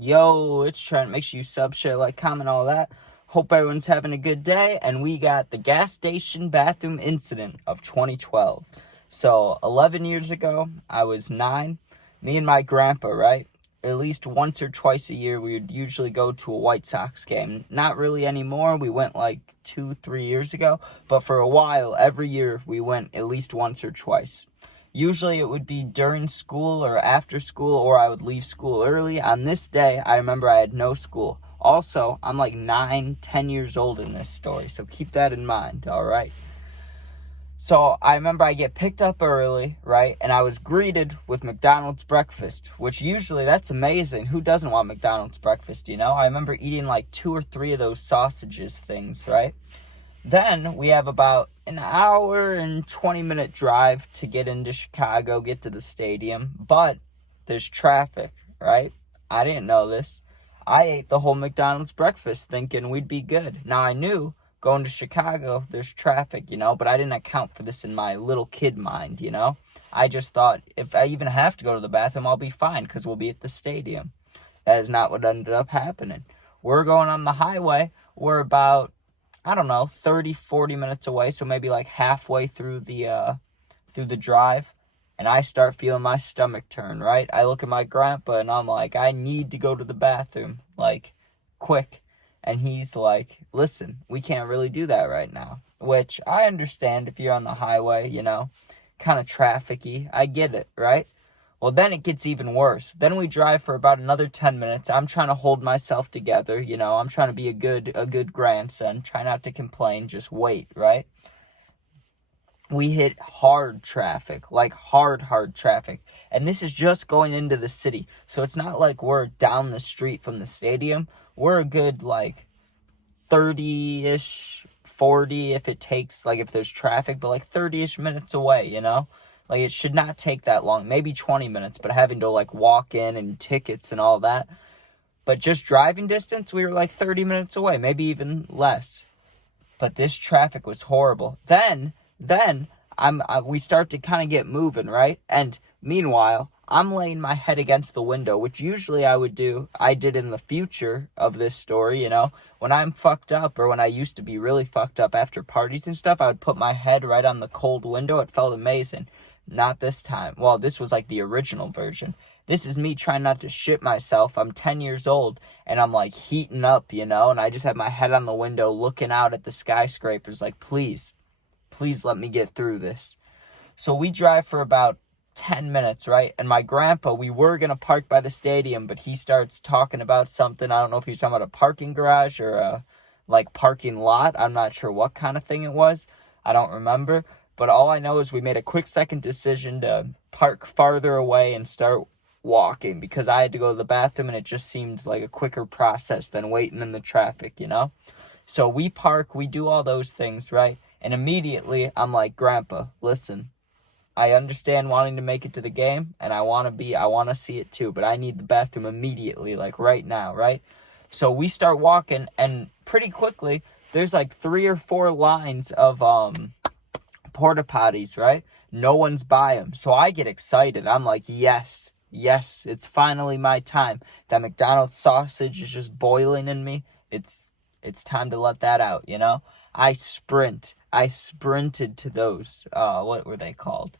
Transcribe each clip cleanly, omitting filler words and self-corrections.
Yo, it's Trent. Make sure you sub, share, like, comment, all that. Hope everyone's having a good day. And we got the gas station bathroom incident of 2012. So, 11 years ago, I was 9. Me and my grandpa, right? At least once or twice a year, we would usually go to a White Sox game. Not really anymore. We went like 2-3 years ago. But for a while, every year, we went at least once or twice. Usually it would be during school or after school, or I would leave school early. On this day, I remember I had no school. Also, I'm like 9-10 years old in this story, so keep that in mind, all right? So I remember I get picked up early, right? And I was greeted with McDonald's breakfast, which usually that's amazing. Who doesn't want McDonald's breakfast, you know? I remember eating like 2 or 3 of those sausages things, right? Then we have about an hour and 20-minute drive to get into Chicago, get to the stadium. But there's traffic, right? I didn't know this. I ate the whole McDonald's breakfast thinking we'd be good. Now, I knew going to Chicago, there's traffic, you know, but I didn't account for this in my little kid mind, you know? I just thought if I even have to go to the bathroom, I'll be fine because we'll be at the stadium. That is not what ended up happening. We're going on the highway. We're about 30-40 minutes away, so maybe like halfway through the drive, and I start feeling my stomach turn, right? I look at my grandpa, and I'm like, I need to go to the bathroom, like, quick. And he's like, listen, we can't really do that right now, which I understand if you're on the highway, you know, kind of trafficky. I get it, right? Well, then it gets even worse. Then we drive for about another 10 minutes. I'm trying to hold myself together, you know. I'm trying to be a good grandson. Try not to complain. Just wait, right? We hit hard traffic, like hard traffic. And this is just going into the city. So it's not like we're down the street from the stadium. We're a good, like, 30-ish, 40 if it takes, like, if there's traffic. But, like, 30-ish minutes away, you know? Like, it should not take that long, maybe 20 minutes, but having to, like, walk in and tickets and all that. But just driving distance, we were, like, 30 minutes away, maybe even less. But this traffic was horrible. Then we start to kind of get moving, right? And meanwhile, I'm laying my head against the window, which usually I did in the future of this story, you know? When I'm fucked up, or when I used to be really fucked up after parties and stuff, I would put my head right on the cold window. It felt amazing. Not this time. Well, this was like the original version. This is me trying not to shit myself. I'm 10 years old, and I'm like heating up, you know, and I just have my head on the window looking out at the skyscrapers like, please let me get through this. So we drive for about 10 minutes, right? And my grandpa, we were going to park by the stadium, but he starts talking about something. I don't know if he's talking about a parking garage or a, like, parking lot. I'm not sure what kind of thing it was. I don't remember. But all I know is we made a quick second decision to park farther away and start walking because I had to go to the bathroom, and it just seemed like a quicker process than waiting in the traffic, you know? So we park, we do all those things, right? And immediately I'm like, Grandpa, listen, I understand wanting to make it to the game, and I want to see it too, but I need the bathroom immediately, like right now, right? So we start walking, and pretty quickly there's like 3 or 4 lines of porta potties, right? No one's by them. So I get excited. I'm like, yes, it's finally my time. That McDonald's sausage is just boiling in me. It's time to let that out, you know? I sprinted to those, what were they called?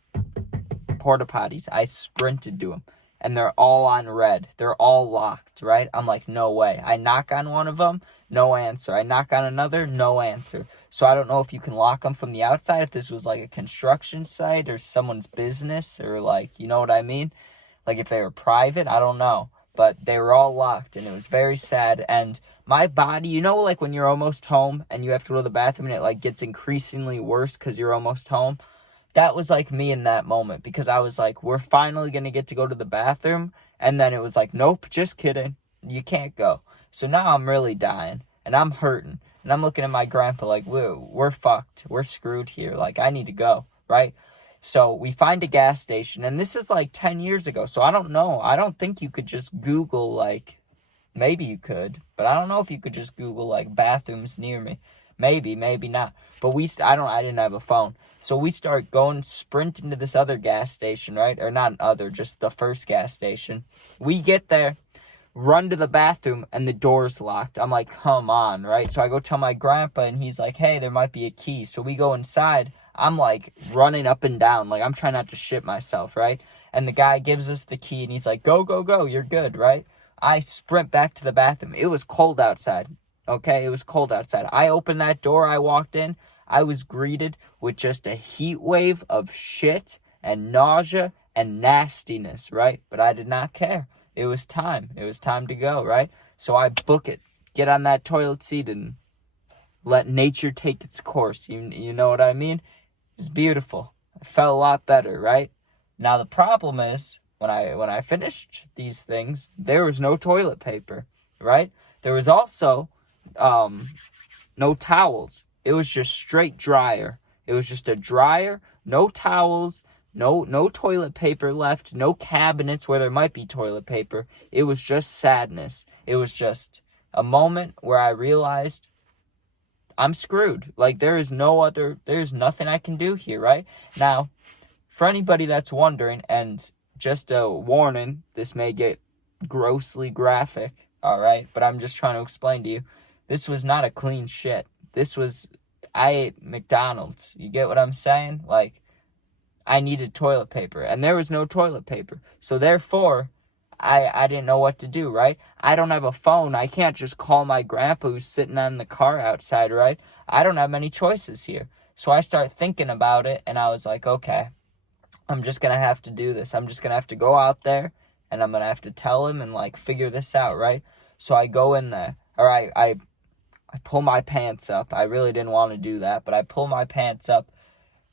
Porta potties. I sprinted to them. And they're all on red. They're all locked, right? I'm like, no way. I knock on one of them, no answer. I knock on another, no answer. So I don't know if you can lock them from the outside, if this was like a construction site or someone's business, or like, you know what I mean? Like if they were private, I don't know. But they were all locked, and it was very sad. And my body, you know, like when you're almost home and you have to go to the bathroom and it like gets increasingly worse because you're almost home. That was like me in that moment, because I was like, we're finally going to get to go to the bathroom. And then it was like, nope, just kidding. You can't go. So now I'm really dying, and I'm hurting, and I'm looking at my grandpa like, we're fucked. We're screwed here. Like, I need to go, right? So we find a gas station, and this is like 10 years ago. So I don't know. I don't think you could just Google, like, maybe you could, but I don't know if you could just Google like bathrooms near me. Maybe not. But I didn't have a phone. So we start going sprinting to this other gas station, right? Or not other, just the first gas station. We get there. run to the bathroom, and the door's locked. I'm like, come on, right? So I go tell my grandpa, and he's like, hey, there might be a key. So we go inside. I'm like running up and down, like I'm trying not to shit myself, right? And the guy gives us the key, and he's like, go, go, go, you're good, right? I sprint back to the bathroom. It was cold outside, okay? It was cold outside. I opened that door, I walked in. I was greeted with just a heat wave of shit and nausea and nastiness, right? But I did not care. It was time. It was time to go, right? So I book it, get on that toilet seat, and let nature take its course. You know what I mean? It was beautiful. I felt a lot better, right? Now the problem is, when I finished these things, there was no toilet paper, right? There was also no towels. It was just straight dryer. It was just a dryer, no towels, no toilet paper left, no cabinets where there might be toilet paper. It was just sadness. It was just a moment where I realized I'm screwed. Like, there's nothing I can do here, right? Now, for anybody that's wondering, and just a warning, this may get grossly graphic, all right? But I'm just trying to explain to you, this was not a clean shit. I ate McDonald's. You get what I'm saying? Like, I needed toilet paper, and there was no toilet paper. So therefore, I didn't know what to do, right? I don't have a phone. I can't just call my grandpa who's sitting on the car outside, right? I don't have many choices here. So I start thinking about it, and I was like, okay, I'm just going to have to do this. I'm just going to have to go out there, and I'm going to have to tell him and, like, figure this out, right? So I go in there, or I pull my pants up. I really didn't want to do that, but I pull my pants up.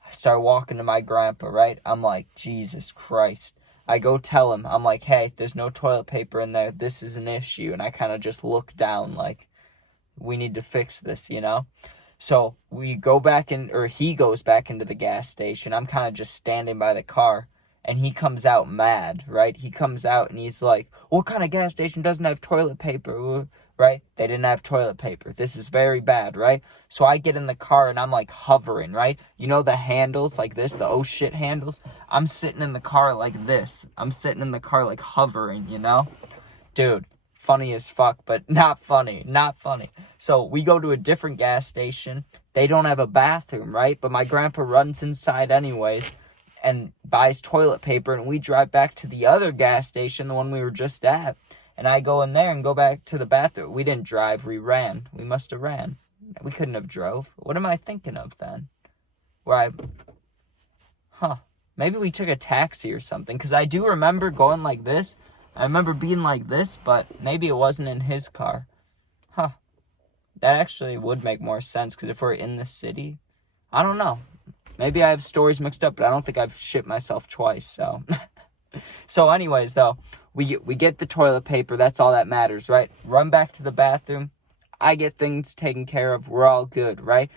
I start walking to my grandpa, right? I'm like, Jesus Christ. I go tell him, I'm like, hey, there's no toilet paper in there. This is an issue. And I kind of just look down like, we need to fix this, you know? So we go back in, or he goes back into the gas station. I'm kind of just standing by the car, and he comes out mad, right? He comes out and he's like, what kind of gas station doesn't have toilet paper? Right? They didn't have toilet paper. This is very bad, right? So I get in the car and I'm like hovering, right? You know the handles like this, the oh shit handles? I'm sitting in the car like this. I'm sitting in the car like hovering, you know? Dude, funny as fuck, but not funny. Not funny. So we go to a different gas station. They don't have a bathroom, right? But my grandpa runs inside anyways and buys toilet paper, and we drive back to the other gas station, the one we were just at. And I go in there and go back to the bathroom. We didn't drive, we ran. We must have ran. We couldn't have drove. What am I thinking of then? Maybe we took a taxi or something. Because I do remember going like this. I remember being like this, but maybe it wasn't in his car. That actually would make more sense, because if we're in the city, I don't know. Maybe I have stories mixed up, but I don't think I've shit myself twice, so... So anyways, though, we get the toilet paper. That's all that matters, right? Run back to the bathroom. I get things taken care of. We're all good, right?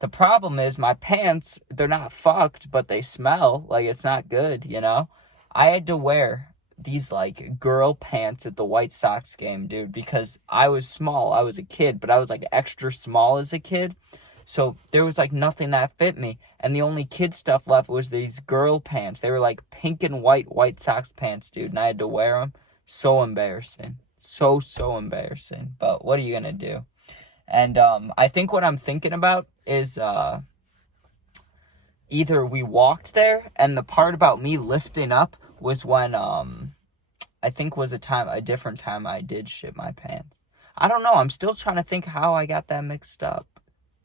The problem is my pants, they're not fucked, but they smell. Like, it's not good, you know? I had to wear these, like, girl pants at the White Sox game, dude, because I was small. I was a kid, but I was, like, extra small as a kid. So there was, like, nothing that fit me. And the only kid stuff left was these girl pants. They were, like, pink and White Sox pants, dude. And I had to wear them. So embarrassing. So embarrassing. But what are you going to do? And I think what I'm thinking about is either we walked there. And the part about me lifting up was when I think was a different time I did shit my pants. I don't know. I'm still trying to think how I got that mixed up.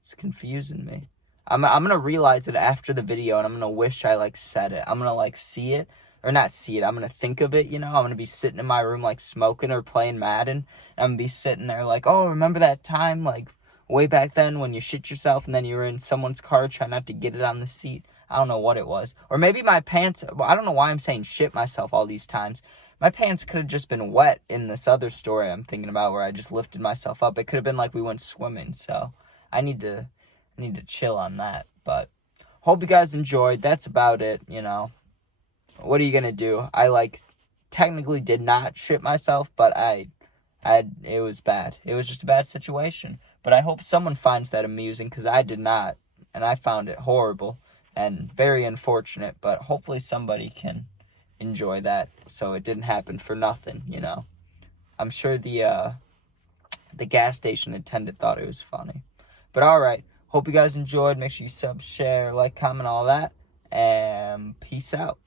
It's confusing me. I'm going to realize it after the video, and I'm going to wish I, like, said it. I'm going to, like, see it, or not see it. I'm going to think of it, you know? I'm going to be sitting in my room, like, smoking or playing Madden. And I'm going to be sitting there like, oh, remember that time, like, way back then when you shit yourself and then you were in someone's car trying not to get it on the seat? I don't know what it was. Or maybe my pants, well, I don't know why I'm saying shit myself all these times. My pants could have just been wet in this other story I'm thinking about where I just lifted myself up. It could have been like we went swimming, so... I need to chill on that, but hope you guys enjoyed. That's about it, you know. What are you gonna do? I, like, technically did not shit myself, but it was bad. It was just a bad situation. But I hope someone finds that amusing, because I did not, and I found it horrible and very unfortunate, but hopefully somebody can enjoy that so it didn't happen for nothing, you know. I'm sure the gas station attendant thought it was funny. But all right, hope you guys enjoyed. Make sure you sub, share, like, comment, all that, and peace out.